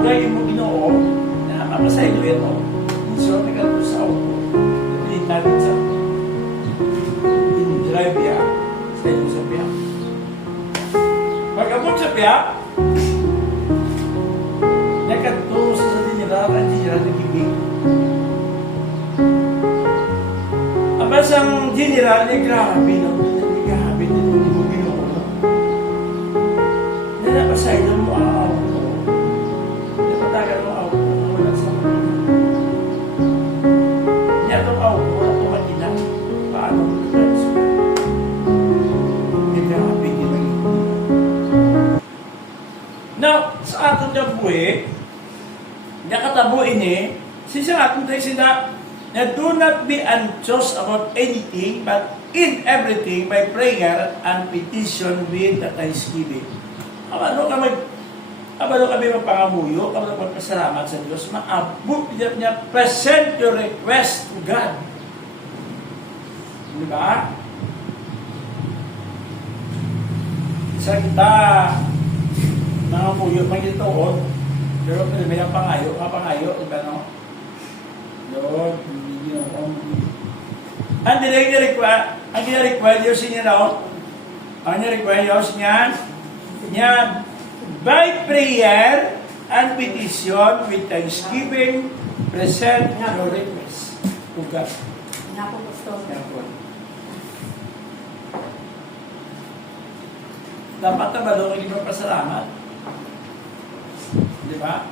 kayo mo Ginoo na mapasaylo ito. So, may kanto sa auto. Napilit natin sa in-drive ya. Sa sa piyak. Pag-abot sa piyak, nakaturo sa general, ang general na bibig. Abas ang general, grabe, no? Grabe, dito mo Ginoo, no? Na napasaylo mo ang auto. Napatagal mo ang auto. Wala sa mga. Niya itong auto, wala itong makina. Paano mo ito? Grabe, ginagawa. Now, sa aton na buhay, nakatabo ini, siya aton tayo sila, na do not be anxious about anything, but in everything, by prayer and petition with thanksgiving. Abalo kami magpangamuyo, kami magpasalamat sa Diyos, maabot niya, present your request to God. Di ba? Isa kita, nangamuyo, magitoon, pero may pangayo, di ba no? Lord, hindi nyo ang gina-require Diyos niya daw, ang gina-require Diyos niya, by prayer and petition with thanksgiving, present your request to God. Nga po, Pastor. Dapat na ba doon hindi magpasalamat? Di ba?